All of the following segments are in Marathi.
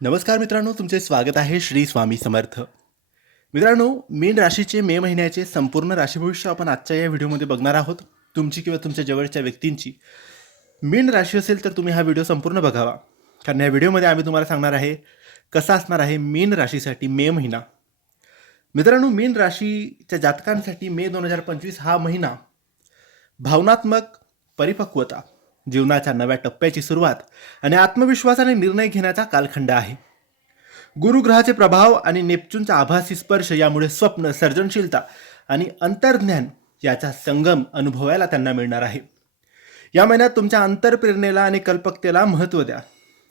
नमस्कार मित्रांनो तुमचे स्वागत आहे श्री स्वामी समर्थ. मित्रांनो मीन राशीचे मे महिन्याचे संपूर्ण राशीभविष्य आपण आजच्या या व्हिडिओमध्ये बघणार आहोत. तुमची किंवा तुमच्या जवळच्या व्यक्तींची. मीन राशी असेल तर तुम्ही हा व्हिडिओ संपूर्ण बघावा. कारण या व्हिडिओमध्ये आम्ही तुम्हाला सांगणार आहे कसा असणार आहे मीन राशीसाठी मे महिना. मित्रांनो मीन राशीच्या जातकांसाठी मे दोन हजार पंचवीस हा महिना भावनात्मक परिपक्वता. जीवनाच्या नव्या टप्प्याची सुरुवात आणि आत्मविश्वासाने निर्णय घेण्याचा कालखंड आहे. गुरुग्रहाचे प्रभाव आणि नेपच्यूनचा आभासी स्पर्श यामुळे स्वप्न सर्जनशीलता आणि अंतर्ज्ञान याचा संगम अनुभवायला त्यांना मिळणार आहे. या महिन्यात तुमच्या अंतरप्रेरणेला आणि कल्पकतेला महत्त्व द्या.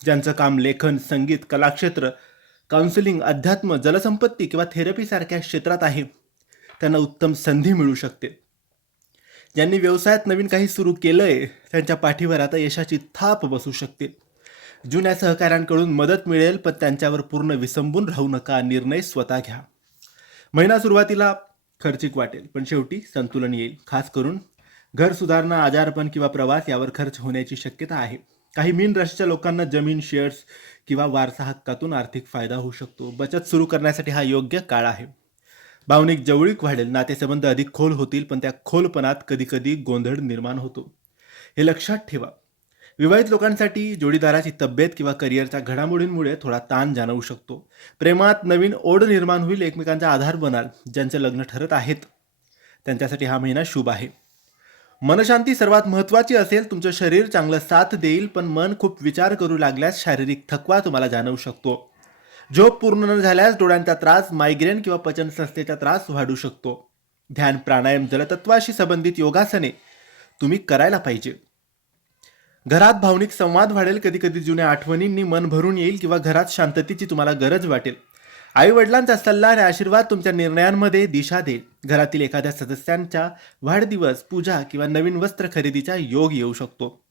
ज्यांचं काम लेखन संगीत कलाक्षेत्र काउन्सिलिंग अध्यात्म जलसंपत्ती किंवा थेरपीसारख्या क्षेत्रात आहे त्यांना उत्तम संधी मिळू शकते. ज्यांनी व्यवसायात नवीन काही सुरू केलंय त्यांच्या पाठीवर आता यशाची थाप बसू शकते. जुन्या सहकाऱ्यांकडून मदत मिळेल पण त्यांच्यावर पूर्ण विसंबून राहू नका निर्णय स्वतः घ्या. महिना सुरुवातीला खर्चिक वाटेल पण शेवटी संतुलन येईल. खास करून घर सुधारणा आजारपण किंवा प्रवास यावर खर्च होण्याची शक्यता आहे. काही मीन राशीच्या लोकांना जमीन शेअर्स किंवा वारसा हक्कातून आर्थिक फायदा होऊ शकतो. बचत सुरू करण्यासाठी हा योग्य काळ आहे. भावनिक जवळीक वाढेल नातेसंबंध अधिक खोल होतील पण त्या खोलपणात कधीकधी गोंधळ निर्माण होतो. हे लक्षात ठेवा. विवाहित लोकांसाठी जोडीदाराची तब्येत किंवा करिअरच्या घडामोडींमुळे थोडा ताण जाणवू शकतो. प्रेमात नवीन ओढ निर्माण होईल एकमेकांचा आधार बनाल ज्यांचे लग्न ठरत आहेत. त्यांच्यासाठी हा महिना शुभ आहे. मनशांती सर्वात महत्त्वाची असेल तुमचं शरीर चांगलं साथ देईल पण मन खूप विचार करू लागल्यास शारीरिक थकवा तुम्हाला जाणवू शकतो. झोप पूर्ण न झाल्यास डोळ्यांचा त्रास मायग्रेन किंवा पचन संस्थेचा त्रास वाढू शकतो. ध्यान प्राणायाम जलतत्वाशी संबंधित योगासने तुम्ही करायला पाहिजे. घरात भावनिक संवाद वाढेल कधी कधी जुन्या आठवणींनी मन भरून येईल किंवा घरात शांततेची तुम्हाला गरज वाटेल. आई वडिलांचा सल्ला आणि आशीर्वाद तुमच्या निर्णयांमध्ये दिशा देईल. घरातील एखाद्या सदस्यांच्या वाढदिवस पूजा किंवा नवीन वस्त्र खरेदीचा योग येऊ शकतो.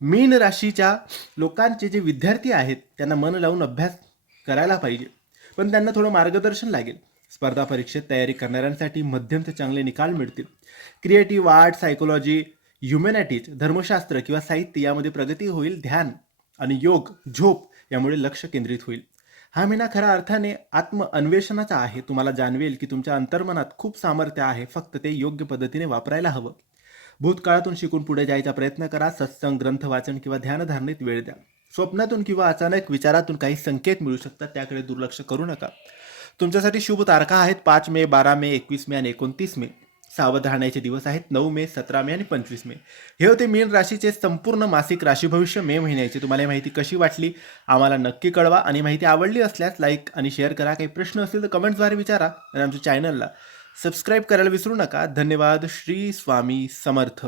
मीन राशीच्या लोकांचे जे विद्यार्थी आहेत त्यांना मन लावून अभ्यास करायला पाहिजे. पण त्यांना थोडं मार्गदर्शन लागेल. स्पर्धा परीक्षेत तयारी करणाऱ्यांसाठी मध्यम ते चांगले निकाल मिळतील. क्रिएटिव्ह आर्ट सायकोलॉजी ह्युमॅनिटीज धर्मशास्त्र किंवा साहित्य यामध्ये प्रगती होईल ध्यान आणि योग झोप यामुळे लक्ष केंद्रित होईल. हा महिना खऱ्या अर्थाने आत्म अन्वेषणाचा आहे. तुम्हाला जाणवेल की तुमच्या अंतर्मनात खूप सामर्थ्य आहे. फक्त ते योग्य पद्धतीने वापरायला हवं. भूतकाळातून शिकून पुढे जायचा प्रयत्न करा. सत्संग ग्रंथ वाचन किंवा ध्यानधारणेत वेळ द्या. स्वप्नातून किंवा अचानक विचारातून काही संकेत मिळू शकतात त्याकडे दुर्लक्ष करू नका. तुमच्यासाठी शुभ तारखा आहेत पाच मे बारा मे एकवीस मे आणि एकोणतीस मे. सावध राहण्याचे दिवस आहेत नऊ मे सतरा मे आणि पंचवीस मे. हे होते मीन राशीचे संपूर्ण मासिक राशी भविष्य मे महिन्याची. तुम्हाला माहिती कशी वाटली? आम्हाला नक्की कळवा. आणि माहिती आवडली असल्यास लाईक आणि शेअर करा. काही प्रश्न असतील तर कमेंट्सद्वारे विचारा. आणि आमच्या चॅनलला सबस्क्राईब करायला विसरू नका. धन्यवाद. श्री स्वामी समर्थ.